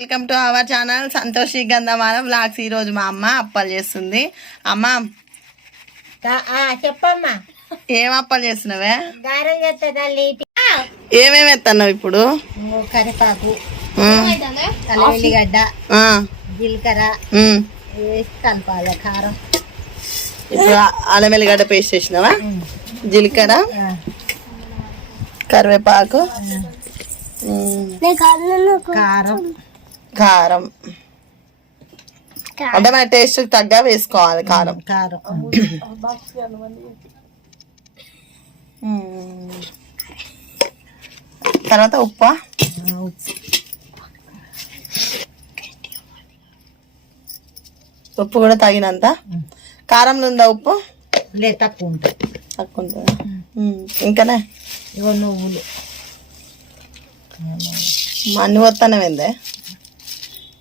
Welcome to our channel Santoshi Gandhamala blogs. ఈరోజు మా అమ్మ అప్పాలు చేస్తుంది. అమ్మ చెప్పమ్మా, ఏం అప్పాలు చేస్తున్నావే? గారెలు చేస్తా తల్లి. ఏమేమి ఎత్తన్నావు ఇప్పుడు? కరివేపాకు, ఉల్లిగడ్డ, జీలకర్ర వేసి కలపాలి. కారం ఇప్పుడు అల్లం వెల్లిగడ్డ పేస్ట్ చేసినావా? జీలకర్ర, కరివేపాకు, కారం కారం అంటే మన టేస్ట్ తగ్గ వేసుకోవాలి. కారం తర్వాత ఉప్పు ఉప్పు కూడా తగినంత. కారంలో ఉందా ఉప్పు? లేదు, తక్కువ ఉంటుంది. తక్కువ ఉంటుందా? ఇంకానే ఇవో నువ్వులు అన్ని వస్తానే వెందే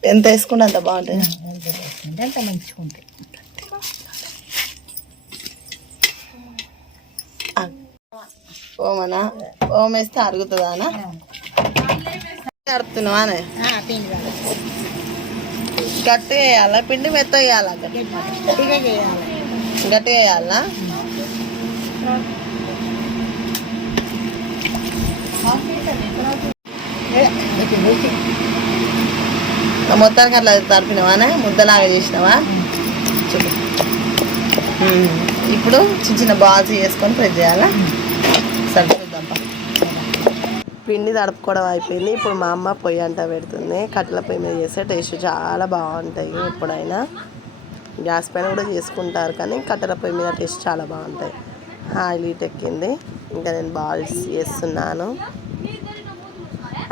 ఎంత వేసుకుంటే అంత బాగుంటుంది. అంత మంచిగా ఉంటుంది. ఓమనా ఓం వేస్తే అరుగుతుందా అనా? అడుగుతున్నావా? గట్టి వేయాలా? పిండి మెత్త వేయాలా? గట్టిగా వేయాలా? మొత్తానికి అట్లా తడిపినవానే? ముద్దలాగా చేసినావా? ఇప్పుడు చిన్న చిన్న బాల్స్ వేసుకొని ఫ్రై చేయాలా? సరే చూద్దాం. పిండి తడుపుకోవడం అయిపోయింది. ఇప్పుడు మా అమ్మ పొయ్యి అంట పెడుతుంది. కట్టెల పొయ్యి మీద చేస్తే టేస్ట్ చాలా బాగుంటాయి. ఎప్పుడైనా గ్యాస్ పైన కూడా చేసుకుంటారు, కానీ కట్టెల పొయ్యి మీద టేస్ట్ చాలా బాగుంటాయి. ఆయిల్ హీట్ ఎక్కింది. ఇంకా నేను బాల్స్ చేస్తున్నాను.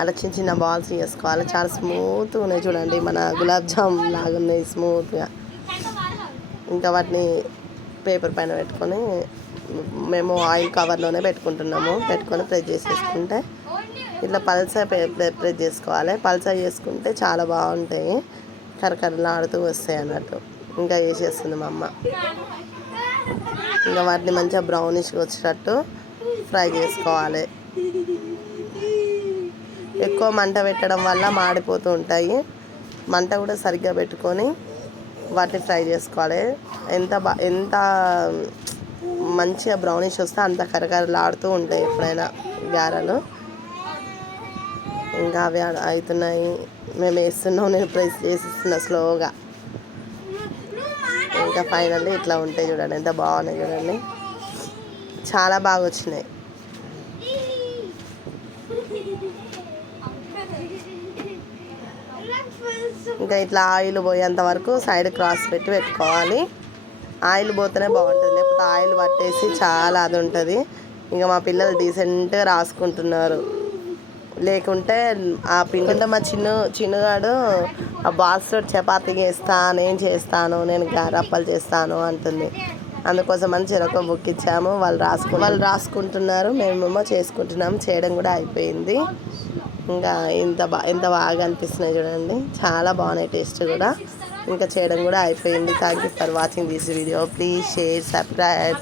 అలా చిన్న చిన్న బాల్స్ చేసుకోవాలి. చాలా స్మూత్గా ఉన్నాయి చూడండి, మన గులాబ్ జామ్ లాగా ఉన్నాయి స్మూత్గా. ఇంకా వాటిని పేపర్ పైన పెట్టుకొని మేము ఆయిల్ కవర్లోనే పెట్టుకుంటున్నాము. పెట్టుకొని ప్రెస్ చేసేసుకుంటే ఇట్లా పల్సా ప్రెస్ చేసుకోవాలి. పల్సా చేసుకుంటే చాలా బాగుంటాయి, కరకరలాడుతూ వస్తాయి అన్నట్టు. ఇంకా వేసేస్తుంది మా అమ్మ. ఇంకా వాటిని మంచిగా బ్రౌనిష్గా వచ్చేటట్టు ఫ్రై చేసుకోవాలి. ఎక్కువ మంట పెట్టడం వల్ల మాడిపోతూ ఉంటాయి. మంట కూడా సరిగ్గా పెట్టుకొని వాటిని ఫ్రై చేసుకోవాలి. ఎంత మంచిగా బ్రౌనిష్ వస్తే అంత కరకరలాడుతూ ఉంటాయి ఎప్పుడైనా గారెలు. ఇంకా అవి అవుతున్నాయి, మేము వేస్తున్నాం, నేను ప్రెస్ చేసిస్తున్నా స్లోగా. ఇంకా ఫైనల్లీ ఇట్లా ఉంటాయి చూడండి, ఎంత బాగున్నాయి చూడండి, చాలా బాగా వచ్చినాయి. ఇంకా ఇట్లా ఆయిల్ పోయేంత వరకు సైడ్ క్రాస్ పెట్టుకోవాలి. ఆయిల్ పోతేనే బాగుంటుంది, లేకపోతే ఆయిల్ పట్టేసి చాలా అది ఉంటుంది. ఇంకా మా పిల్లలు డీసెంట్గా రాసుకుంటున్నారు. లేకుంటే ఆ పిండి మా చిన్నగాడు ఆ బాల్స్ చపాతీ చేస్తాను, నేను చేస్తాను, నేను గారప్పలు చేస్తాను అంటుంది. అందుకోసం అని చెరొక బుక్ ఇచ్చాము. వాళ్ళు రాసుకుంటున్నారు, మేమేమో చేసుకుంటున్నాము. చేయడం కూడా అయిపోయింది. ఇంకా ఎంత బాగా అనిపిస్తున్నాయి చూడండి, చాలా బాగున్నాయి టేస్ట్ కూడా. ఇంకా చేయడం కూడా అయిపోయింది. Thank you for watching this video. Please share, subscribe.